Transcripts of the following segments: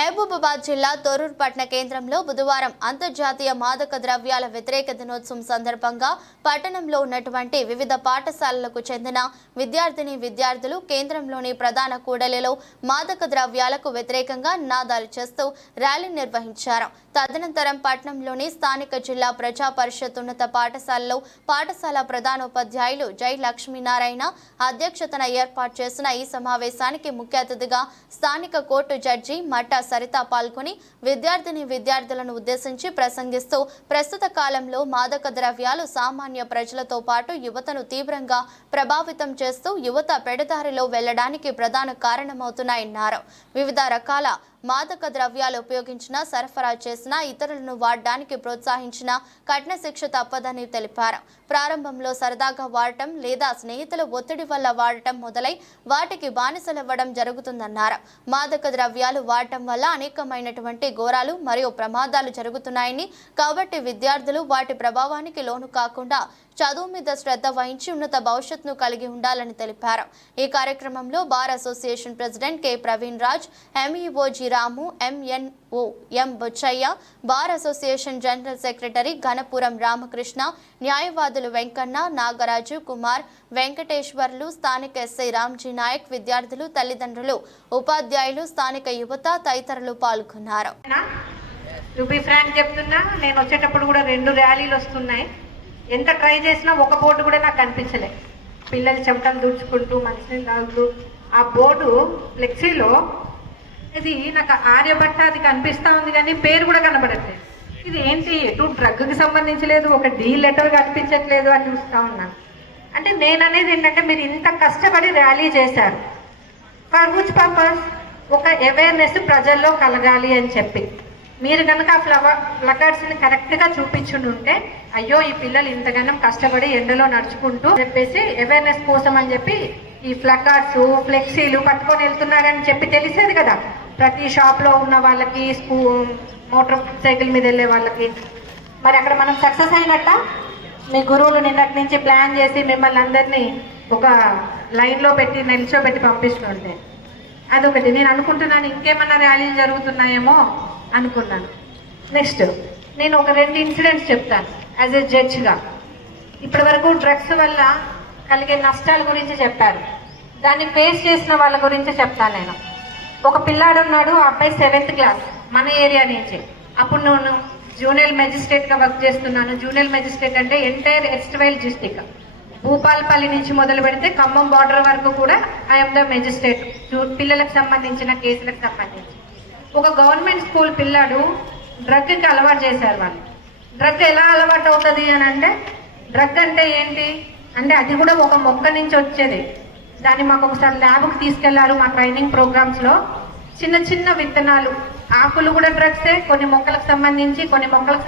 మహబూబాబాద్ జిల్లా తొర్రూరు పట్టణ కేంద్రంలో బుధవారం అంతర్జాతీయ మాదక ద్రవ్యాల వ్యతిరేక దినోత్సవం సందర్భంగా పట్టణంలో ఉన్నటువంటి వివిధ పాఠశాలలకు చెందిన విద్యార్థులు కేంద్రంలోని ప్రధాన కూడలిలో మాదక ద్రవ్యాలకు వ్యతిరేకంగా నినాదాలు చేస్తూ ర్యాలీ నిర్వహించారు. తదనంతరం పట్టణంలోని స్థానిక జిల్లా ప్రజా పరిషత్ ఉన్నత పాఠశాలలో పాఠశాల ప్రధానోపాధ్యాయులు జై లక్ష్మీనారాయణ అధ్యక్షతన ఏర్పాటు చేసిన ఈ సమావేశానికి ముఖ్య అతిథిగా స్థానిక కోర్టు జడ్జి మట్టా సరిత పాల్గొని విద్యార్థులను ఉద్దేశించి ప్రసంగిస్తూ ప్రస్తుత కాలంలో మాదక ద్రవ్యాలు సామాన్య ప్రజలతో పాటు యువతను తీవ్రంగా ప్రభావితం చేస్తూ యువత పెడదారిలో వెళ్లడానికి ప్రధాన కారణమవుతున్నాయన్నారు. వివిధ రకాల మాదక ద్రవ్యాలు ఉపయోగించిన సరఫరా చేసిన ఇతరులను వాడడానికి ప్రోత్సహించిన కఠిన శిక్ష తప్పదని తెలిపారు. ప్రారంభంలో సరదాగా వాడటం లేదా స్నేహితుల ఒత్తిడి వల్ల వాడటం మొదలై వాటికి బానిసలవ్వడం జరుగుతుందన్నారు. మాదక ద్రవ్యాలు వాడటం వల్ల అనేకమైనటువంటి ఘోరాలు మరియు ప్రమాదాలు జరుగుతున్నాయని, కాబట్టి విద్యార్థులు వాటి ప్రభావానికి లోను కాకుండా చదువు మీద శ్రద్ధ వహించి ఉన్నత భవిష్యత్తును కలిగి ఉండాలని తెలిపారు. ఈ కార్యక్రమంలో bar association president K Praveen Raj, MEO G Ramu, MNO M Buchaiah, bar association general secretary Ghanapuram Ramakrishna, న్యాయవాదులు వెంకన్న, నాగరాజు, కుమార్, వెంకటేశ్వర్లు, స్థానిక ఎస్ఐ రామ్జీ నాయక్, విద్యార్థులు, తల్లిదండ్రులు, ఉపాధ్యాయులు, స్థానిక యువత తదితరులు పాల్గొన్నారు. నేను వచ్చేటప్పుడు కూడా 2 ర్యాలీలు వస్తున్నాయి. ఎంత ట్రై చేసినా ఒక బోర్డు కూడా నాకు కనిపించలే. పిల్లలు చెమటలు దూడ్చుకుంటూ మంచినీళ్ళు తాగుతూ ఆ బోర్డు ఫ్లెక్సీలో ఇది నాకు ఆర్యభట్ట అది కనిపిస్తూ ఉంది, కానీ పేరు కూడా కనబడట్లేదు. ఇది ఏంటి, ఎటు డ్రగ్కి సంబంధించలేదు, ఒక డీ లెటర్ కనిపించట్లేదు అని చూస్తూ ఉన్నాను. అంటే నేను అనేది ఏంటంటే, మీరు ఇంత కష్టపడి ర్యాలీ చేశారు, ఫర్ విచ్ పర్పస్? ఒక అవేర్నెస్ ప్రజల్లో కలగాలి అని చెప్పి. మీరు కనుక ఆ ప్లకార్డ్స్ని కరెక్ట్గా చూపించుంటే, అయ్యో ఈ పిల్లలు ఇంతగానం కష్టపడి ఎండలో నడుచుకుంటూ చెప్పేసి అవేర్నెస్ కోసం అని చెప్పి ఈ ప్లకార్డ్స్ ఫ్లెక్సీలు పట్టుకొని వెళ్తున్నారని చెప్పి తెలిసేది కదా ప్రతి షాప్లో ఉన్న వాళ్ళకి, మోటార్ సైకిల్ మీద వెళ్ళే వాళ్ళకి. మరి అక్కడ మనం సక్సెస్ అయినట్ట? మీ గురువులు నిన్నటి నుంచి ప్లాన్ చేసి మిమ్మల్ని అందరినీ ఒక లైన్లో పెట్టి నిల్చోబెట్టి పంపిస్తుంటే అదొకటి. నేను అనుకుంటున్నాను ఇంకేమన్నా ర్యాలీలు జరుగుతున్నాయేమో అనుకున్నాను. నెక్స్ట్ నేను ఒక 2 ఇన్సిడెంట్స్ చెప్తాను యాజ్ ఎ జడ్జ్గా. ఇప్పటి వరకు డ్రగ్స్ వల్ల కలిగే నష్టాల గురించి చెప్పారు, దాన్ని ఫేస్ చేసిన వాళ్ళ గురించి చెప్తాను నేను. ఒక పిల్లాడు ఉన్నాడు, ఆ అబ్బాయి 7th క్లాస్, మన ఏరియా నుంచి. అప్పుడు నేను జూనియర్ మెజిస్ట్రేట్గా వర్క్ చేస్తున్నాను. జూనియర్ మెజిస్ట్రేట్ అంటే ఎంటైర్ ఎస్ట్వైల్ డిస్టిక్, భూపాలపల్లి నుంచి మొదలు పెడితే ఖమ్మం బార్డర్ వరకు కూడా ఐఎమ్ ద మెజిస్ట్రేట్, పిల్లలకు సంబంధించిన కేసులకు సంబంధించి. ఒక గవర్నమెంట్ స్కూల్ పిల్లాడు డ్రగ్కి అలవాటు చేశారు వాళ్ళు. డ్రగ్ ఎలా అలవాటు అవుతుంది అని అంటే, డ్రగ్ అంటే ఏంటి అంటే అది కూడా ఒక మొక్క నుంచి వచ్చేది. దాన్ని మాకు ఒకసారి ల్యాబ్కి తీసుకెళ్లారు మా ట్రైనింగ్ ప్రోగ్రామ్స్లో. చిన్న చిన్న విత్తనాలు, ఆకులు కూడా డ్రగ్సే, కొన్ని మొక్కలకు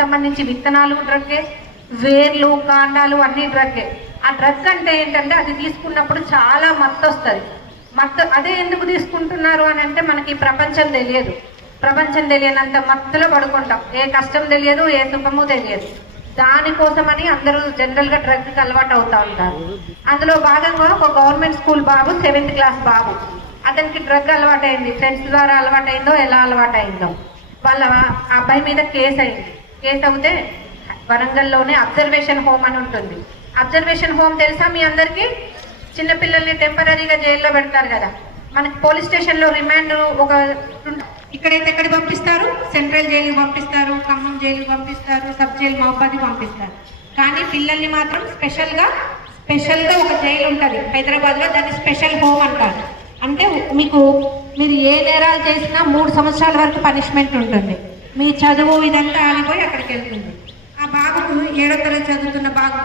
సంబంధించి విత్తనాలు డ్రగ్గే, వేర్లు కాండాలు అన్ని డ్రగ్గే. ఆ డ్రగ్ అంటే ఏంటంటే, అది తీసుకున్నప్పుడు చాలా మత్తు వస్తుంది. అదే ఎందుకు తీసుకుంటున్నారు అని అంటే, మనకి ప్రపంచం తెలియదు. ప్రపంచం తెలియనంత మత్తులో పడుకుంటాం, ఏ కష్టం తెలియదు, ఏ సుఖము తెలియదు. దానికోసమని అందరూ జనరల్గా డ్రగ్కి అలవాటు అవుతూ ఉంటారు. అందులో భాగంగా ఒక గవర్నమెంట్ స్కూల్ బాబు, 7th క్లాస్ బాబు, అతనికి డ్రగ్ అలవాటైంది. ఫ్రెండ్స్ ద్వారా అలవాటైందో ఎలా అలవాటైందో, వాళ్ళ అబ్బాయి మీద కేసు అయింది. కేసు అవుతే వరంగల్లోనే అబ్జర్వేషన్ హోమ్ అని ఉంటుంది. అబ్జర్వేషన్ హోమ్ తెలుసా మీ అందరికీ? చిన్నపిల్లల్ని టెంపరీగా జైల్లో పెడతారు కదా. మనకి పోలీస్ స్టేషన్లో రిమాండ్ ఒక ఇక్కడైతే ఎక్కడికి పంపిస్తారు? సెంట్రల్ జైలుకి పంపిస్తారు, ఖమ్మం జైలుకి పంపిస్తారు, సబ్ జైలు మహబాద్కి పంపిస్తారు. కానీ పిల్లల్ని మాత్రం స్పెషల్గా ఒక జైలు ఉంటుంది హైదరాబాద్లో, దాన్ని స్పెషల్ హోమ్ అంటారు. అంటే మీరు ఏ నేరాలు చేసినా 3 సంవత్సరాల వరకు పనిష్మెంట్ ఉంటుంది. మీ చదువు ఇదంతా ఆగిపోయి అక్కడికి వెళ్తుంది. ఆ బాబుకు 7వ తరగతి చదువుతున్న బాబు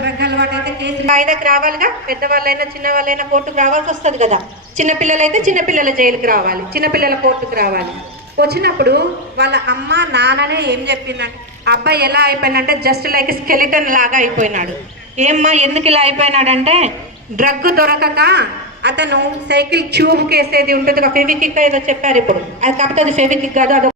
డ్రగ్ అలవాటు అయితే కేసు కాయిదాకి రావాలిగా. పెద్దవాళ్ళైనా చిన్నవాళ్ళైనా కోర్టుకు రావాల్సి వస్తుంది కదా. చిన్నపిల్లలైతే చిన్నపిల్లల జైలుకి రావాలి, చిన్నపిల్లల కోర్టుకు రావాలి. వచ్చినప్పుడు వాళ్ళ అమ్మ నాన్ననే ఏం చెప్పిందంటే, అబ్బాయి ఎలా అయిపోయినంటే జస్ట్ లైక్ స్కెలిటన్ లాగా అయిపోయినాడు. ఏమ్మా ఎందుకు ఇలా అయిపోయినాడంటే, డ్రగ్ దొరకక అతను సైకిల్ ట్యూబ్ కేసేది ఉంటుంది, ఫెవికిక్ ఏదో చెప్పారు ఇప్పుడు, అది కాకపోతే అది ఫెవికిక్ కాదు, అది